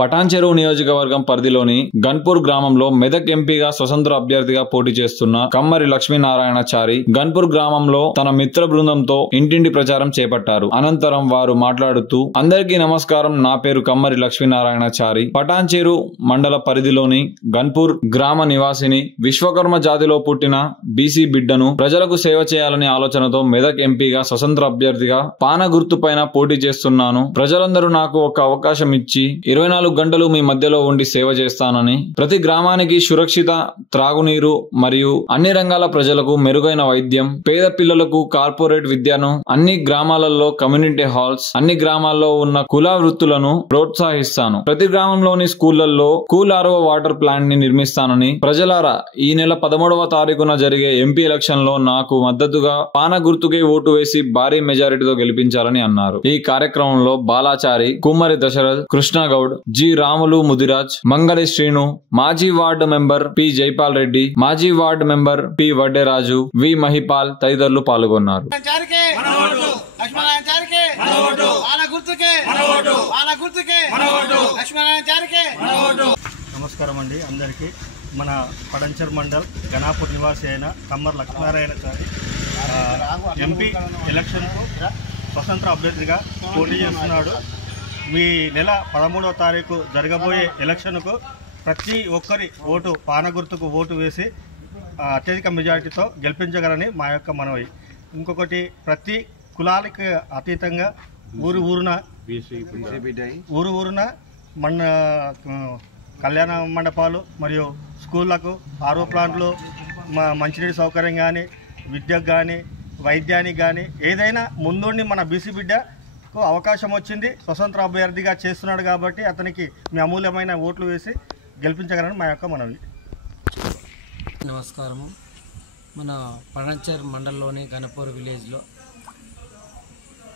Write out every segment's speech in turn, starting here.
పటాన్చెరు నియోజకవర్గం పరిధిలోని గన్పూర్ గ్రామంలో మెదక్ ఎంపీగా స్వతంత్ర అభ్యర్థిగా పోటీ చేస్తున్న కమ్మరి లక్ష్మీనారాయణచారి గన్పూర్ గ్రామంలో తన మిత్ర బృందంతో ఇంటింటి ప్రచారం చేపట్టారు. అనంతరం వారు మాట్లాడుతూ, అందరికీ నమస్కారం, నా పేరు కమ్మరి లక్ష్మీనారాయణచారి, పటాన్చెరు మండల పరిధిలోని గన్పూర్ గ్రామ నివాసిని, విశ్వకర్మ జాతిలో పుట్టిన బీసీ బిడ్డను, ప్రజలకు సేవ చేయాలనే ఆలోచనతో మెదక్ ఎంపీగా స్వతంత్ర అభ్యర్థిగా పాన గుర్తు పైన పోటీ చేస్తున్నాను. ప్రజలందరూ నాకు ఒక అవకాశం ఇచ్చి 24 గంటలు మీ మధ్యలో ఉండి సేవ చేస్తానని, ప్రతి గ్రామానికి సురక్షిత త్రాగునీరు మరియు అన్ని రంగాల ప్రజలకు మెరుగైన వైద్యం, పేద పిల్లలకు కార్పొరేట్ విద్యను, అన్ని గ్రామాలలో కమ్యూనిటీ హాల్స్, అన్ని గ్రామాల్లో ఉన్న కుల వృత్తులను ప్రోత్సహిస్తాను. ప్రతి గ్రామంలోని స్కూళ్లలో కూల్ ఆర్ఓ వాటర్ ప్లాంట్ ని నిర్మిస్తానని, ప్రజలారా ఈ నెల 13వ తారీఖున జరిగే ఎంపీ ఎలక్షన్ లో నాకు మద్దతుగా పాన గుర్తుకే ఓటు వేసి భారీ మెజారిటీతో గెలిపించాలని అన్నారు. ఈ కార్యక్రమంలో బాలాచారి, కుమ్మరి దశరథ్, కృష్ణగౌడ్, జి రాములు ముదిరాజ్, మంగళి శ్రీను, మాజీ ward member P Jaipal Reddy, మాజీ వార్డు మెంబర్ పి వడ్డేరాజు, వి మహిపాల్ తదితరులు పాల్గొన్నారు. నమస్కారం అండి అందరికీ. మన పటాన్చెరు మండల్ గణాపూర్ నివాసి అయిన కమ్మరి లక్ష్మీనారాయణచారి ఎంపీ ఎలక్షన్కు స్వతంత్ర అభ్యర్థిగా పోటీ చేస్తున్నాడు. మీ నెల 13వ తారీఖు జరగబోయే ఎలక్షన్కు ప్రతి ఒక్కరి ఓటు పాన గుర్తుకు ఓటు వేసి అత్యధిక మెజారిటీతో గెలిపించగలని మా యొక్క మనవి. ఇంకొకటి, ప్రతి కులాలకు అతీతంగా ఊరున మన కళ్యాణ మండపాలు మరియు స్కూళ్లకు ఆర్ఓ ప్లాంట్లు, మంచినీటి సౌకర్యం కానీ, విద్యకు కానీ, వైద్యానికి కానీ ఏదైనా ముందుండి మన బీసీ బిడ్డకు అవకాశం వచ్చింది, స్వతంత్ర అభ్యర్థిగా చేస్తున్నాడు కాబట్టి అతనికి మీ అమూల్యమైన ఓట్లు వేసి గెలిపించగలని మా యొక్క మనవి. నమస్కారము. మన పటాన్చెరు మండలంలోని గణపూర్ విలేజ్లో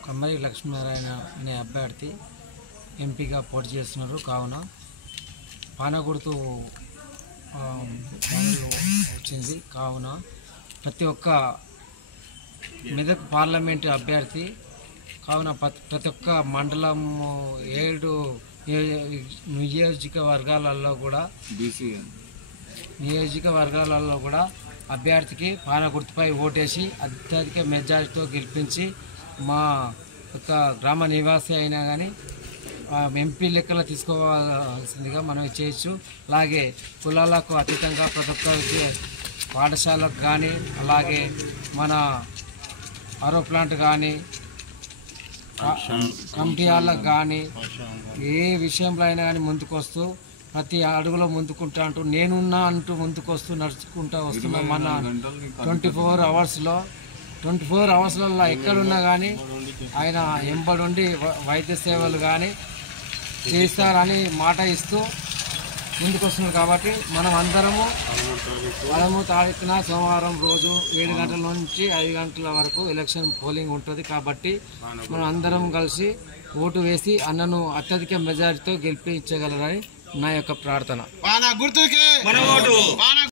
కమ్మరి లక్ష్మీనారాయణ అనే అభ్యర్థి ఎంపీగా పోటీ చేస్తున్నారు. కావున పానగుర్తు వచ్చింది. కావున ప్రతి ఒక్క మెదక్ పార్లమెంటు అభ్యర్థి కావున ప్రతి ఒక్క మండలం 7 నియోజకవర్గాలలో కూడా అభ్యర్థికి పాన గుర్తుపై ఓటేసి అత్యధిక మెజారిటీతో గెలిపించి మా యొక్క గ్రామ నివాసి అయినా కానీ ఎంపీ లెక్కలో తీసుకోవాల్సిందిగా మనం చేయొచ్చు. అలాగే కులాలకు అతీతంగా ప్రతి ఒక్క పాఠశాలకు కానీ, అలాగే మన ఆరో ప్లాంట్ కానీ, కమిటీ హాళ్ళకు కానీ, ఏ విషయంలో అయినా కానీ ముందుకొస్తూ ప్రతి అడుగులో ముందుకుంటా అంటూ నేనున్నా అంటూ ముందుకొస్తూ నడుచుకుంటూ వస్తున్నాం. మన 24 అవర్స్లలో ఎక్కడున్నా కానీ ఆయన ఎంబడుండి వైద్య సేవలు కానీ చేస్తారని మాట ఇస్తూ ముందుకు వస్తున్నారు. కాబట్టి మనం అందరము 13వ తారీఖున సోమవారం రోజు 7 గంటల నుంచి 5 గంటల వరకు ఎలక్షన్ పోలింగ్ ఉంటుంది. కాబట్టి మనం అందరం కలిసి ఓటు వేసి అన్నను అత్యధిక మెజారిటీతో గెలిపించగలరని నా యొక్క ప్రార్థన.